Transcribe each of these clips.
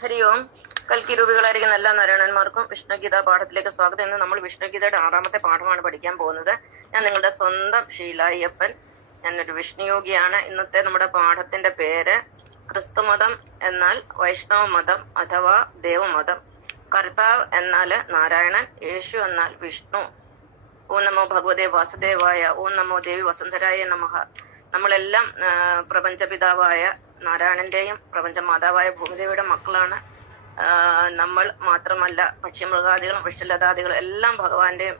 ഹരി ഓം. കൽക്കിരൂപികളായിരിക്കുന്ന എല്ലാ നാരായണന്മാർക്കും വിഷ്ണുഗീത പാഠത്തിലേക്ക് സ്വാഗതം. ഇന്ന് നമ്മൾ വിഷ്ണുഗീതയുടെ 6ാമത്തെ പാഠമാണ് പഠിക്കാൻ പോകുന്നത്. ഞാൻ നിങ്ങളുടെ സ്വന്തം ഷീലായ്യപ്പൻ. ഞാനൊരു വിഷ്ണുയോഗിയാണ്. ഇന്നത്തെ നമ്മുടെ പാഠത്തിന്റെ പേര് ക്രിസ്തുമതം എന്നാൽ വൈഷ്ണവ മതം അഥവാ ദേവമതം. കർത്താവ് എന്നാല് നാരായണൻ, യേശു എന്നാൽ വിഷ്ണു. ഓം നമോ ഭഗവതേ വാസുദേവായ, ഓം നമോ ദേവി വസുന്ധരായ നമഃ. നമ്മളെല്ലാം പ്രപഞ്ചപിതാവായ നാരായണന്റെയും പ്രപഞ്ച മാതാവായ ഭൂമിദേവിയുടെ മക്കളാണ്. നമ്മൾ മാത്രമല്ല, പക്ഷിമൃഗാദികളും വൃക്ഷലതാദികളും എല്ലാം ഭഗവാന്റെയും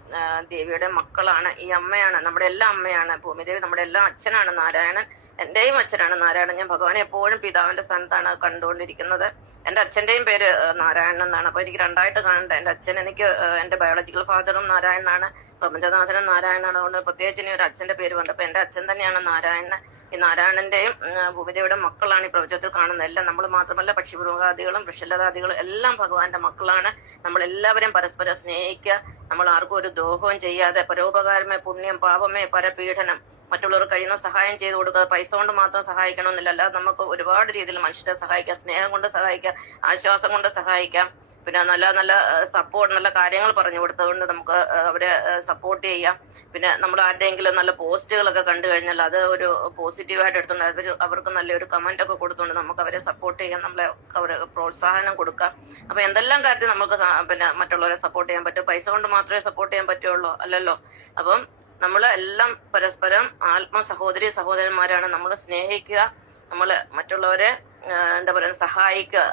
ദേവിയുടെ മക്കളാണ്. ഈ അമ്മയാണ്, നമ്മുടെ എല്ലാ അമ്മയാണ് ഭൂമിദേവി. നമ്മുടെ എല്ലാ അച്ഛനാണ് നാരായണൻ. എന്റെയും അച്ഛനാണ് നാരായണൻ. ഞാൻ ഭഗവാനെ എപ്പോഴും പിതാവിന്റെ സ്ഥാനത്താണ് കണ്ടുകൊണ്ടിരിക്കുന്നത്. എന്റെ അച്ഛന്റെയും പേര് നാരായണൻ എന്നാണ്. അപ്പൊ എനിക്ക് രണ്ടായിട്ട് കാണണ്ട. എന്റെ അച്ഛൻ എനിക്ക് എന്റെ ബയോളജിക്കൽ ഫാദറും നാരായണനാണ്, പ്രപഞ്ചനാഥനും നാരായണനാണ്. അതുകൊണ്ട് പ്രത്യേകിച്ച് ഇനി ഒരു അച്ഛന്റെ പേര് വേണ്ട. അപ്പൊ എന്റെ അച്ഛൻ തന്നെയാണ് നാരായണൻ. ഈ നാരായണന്റെയും ഭൂമിദേവിയുടെ മക്കളാണ് ഈ പ്രപഞ്ചത്തിൽ കാണുന്നത്. എല്ലാം നമ്മൾ മാത്രമല്ല, പക്ഷിമൃഗാദികളും വൃക്ഷലതാദികളും എല്ലാം ഭഗവാന്റെ മക്കളാണ്. നമ്മൾ എല്ലാവരെയും പരസ്പരം സ്നേഹിക്കുക. നമ്മൾ ആർക്കും ഒരു ദ്രോഹവും ചെയ്യാതെ, പരോപകാരമേ പുണ്യം, പാപമേ പരപീഡനം, മറ്റുള്ളവർ കഴിയുന്ന സഹായം ചെയ്തു കൊടുക്കുക. പൈസ കൊണ്ട് മാത്രം സഹായിക്കണമെന്നില്ല, അല്ലാതെ നമുക്ക് ഒരുപാട് രീതിയിൽ മനുഷ്യരെ സഹായിക്കാം. സ്നേഹം കൊണ്ട് സഹായിക്കാം, ആശ്വാസം കൊണ്ട് സഹായിക്കാം. പിന്നെ നല്ല നല്ല സപ്പോർട്ട്, നല്ല കാര്യങ്ങൾ പറഞ്ഞു കൊടുത്തുകൊണ്ട് നമുക്ക് അവരെ സപ്പോർട്ട് ചെയ്യാം. പിന്നെ നമ്മൾ ആരുടെയെങ്കിലും നല്ല പോസ്റ്റുകളൊക്കെ കണ്ടു കഴിഞ്ഞാൽ അത് ഒരു പോസിറ്റീവായിട്ട് എടുത്തുകൊണ്ട് അവർക്ക് നല്ലൊരു കമന്റ് ഒക്കെ കൊടുത്തുകൊണ്ട് നമുക്ക് അവരെ സപ്പോർട്ട് ചെയ്യാം, നമ്മളെ അവരെ പ്രോത്സാഹനം കൊടുക്കാം. അപ്പൊ എന്തെല്ലാം കാര്യത്തിൽ നമുക്ക് പിന്നെ മറ്റുള്ളവരെ സപ്പോർട്ട് ചെയ്യാൻ പറ്റും. പൈസ കൊണ്ട് മാത്രമേ സപ്പോർട്ട് ചെയ്യാൻ പറ്റുള്ളൂ അല്ലല്ലോ. അപ്പം നമ്മൾ എല്ലാം പരസ്പരം ആത്മ സഹോദരി സഹോദരന്മാരാണ്. നമ്മൾ സ്നേഹിക്കുക, നമ്മൾ മറ്റുള്ളവരെ എന്താ പറയുക, സഹായിക്കുക.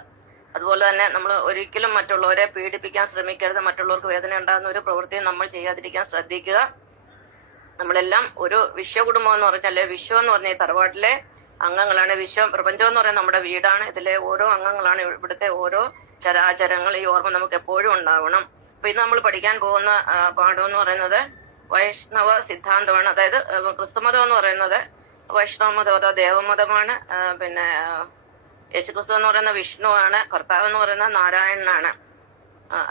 അതുപോലെ തന്നെ നമ്മൾ ഒരിക്കലും മറ്റുള്ളവരെ പീഡിപ്പിക്കാൻ ശ്രമിക്കരുത്. മറ്റുള്ളവർക്ക് വേദന ഉണ്ടാകുന്ന ഒരു പ്രവൃത്തിയും നമ്മൾ ചെയ്യാതിരിക്കാൻ ശ്രദ്ധിക്കുക. നമ്മളെല്ലാം ഒരു വിശ്വകുടുംബം എന്ന് പറഞ്ഞാല്, വിശ്വം എന്ന് പറഞ്ഞ ഈ തറവാട്ടിലെ അംഗങ്ങളാണ്. വിശ്വം, പ്രപഞ്ചം എന്ന് പറയുന്നത് നമ്മുടെ വീടാണ്. ഇതിലെ ഓരോ അംഗങ്ങളാണ് ഇവിടുത്തെ ഓരോ ചരാചരങ്ങൾ. ഈ ഓർമ്മ നമുക്ക് എപ്പോഴും ഉണ്ടാവണം. അപ്പൊ ഇന്ന് നമ്മൾ പഠിക്കാൻ പോകുന്ന പാഠം എന്ന് പറയുന്നത് വൈഷ്ണവ സിദ്ധാന്തമാണ്. അതായത് ക്രിസ്തുമതം എന്ന് പറയുന്നത് വൈഷ്ണവ മതം അതോ ദേവമതമാണ്. പിന്നെ യേശുക്രിസ്തു എന്ന് പറയുന്ന വിഷ്ണുവാണ്. കർത്താവ് എന്ന് പറയുന്ന നാരായണനാണ്.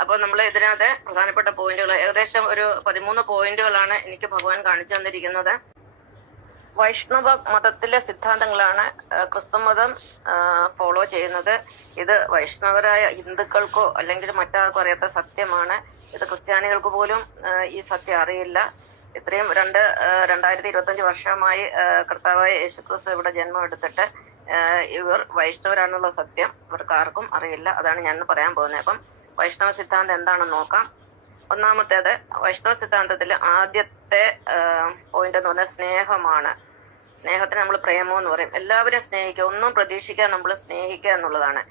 അപ്പൊ നമ്മൾ ഇതിനകത്ത് പ്രധാനപ്പെട്ട പോയിന്റുകൾ, ഏകദേശം ഒരു 13 പോയിന്റുകളാണ് എനിക്ക് ഭഗവാൻ കാണിച്ചു തന്നിരിക്കുന്നത്. വൈഷ്ണവ മതത്തിലെ സിദ്ധാന്തങ്ങളാണ് ക്രിസ്തുമതം ഫോളോ ചെയ്യുന്നത്. ഇത് വൈഷ്ണവരായ ഹിന്ദുക്കൾക്കോ അല്ലെങ്കിൽ മറ്റാർക്കോ അറിയാത്ത സത്യമാണ്. ഇത് ക്രിസ്ത്യാനികൾക്ക് പോലും ഈ സത്യം അറിയില്ല. ഇത്രയും 2025 വർഷമായി കർത്താവായ യേശുക്രിസ്തു ഇവിടെ ജന്മം എടുത്തിട്ട് ഇവർ വൈഷ്ണവരാണെന്നുള്ള സത്യം ഇവർക്ക് ആർക്കും അറിയില്ല. അതാണ് ഞാൻ പറയാൻ പോകുന്നത്. അപ്പം വൈഷ്ണവ സിദ്ധാന്തം എന്താണെന്ന് നോക്കാം. ഒന്നാമത്തേത്, വൈഷ്ണവ സിദ്ധാന്തത്തിൽ ആദ്യത്തെ പോയിന്റ് എന്ന് പറഞ്ഞാൽ സ്നേഹമാണ്. സ്നേഹത്തിന് നമ്മൾ പ്രേമം എന്ന് പറയും. എല്ലാവരും സ്നേഹിക്കുക, ഒന്നും പ്രതീക്ഷിക്കാൻ നമ്മൾ സ്നേഹിക്കുക എന്നുള്ളതാണ്.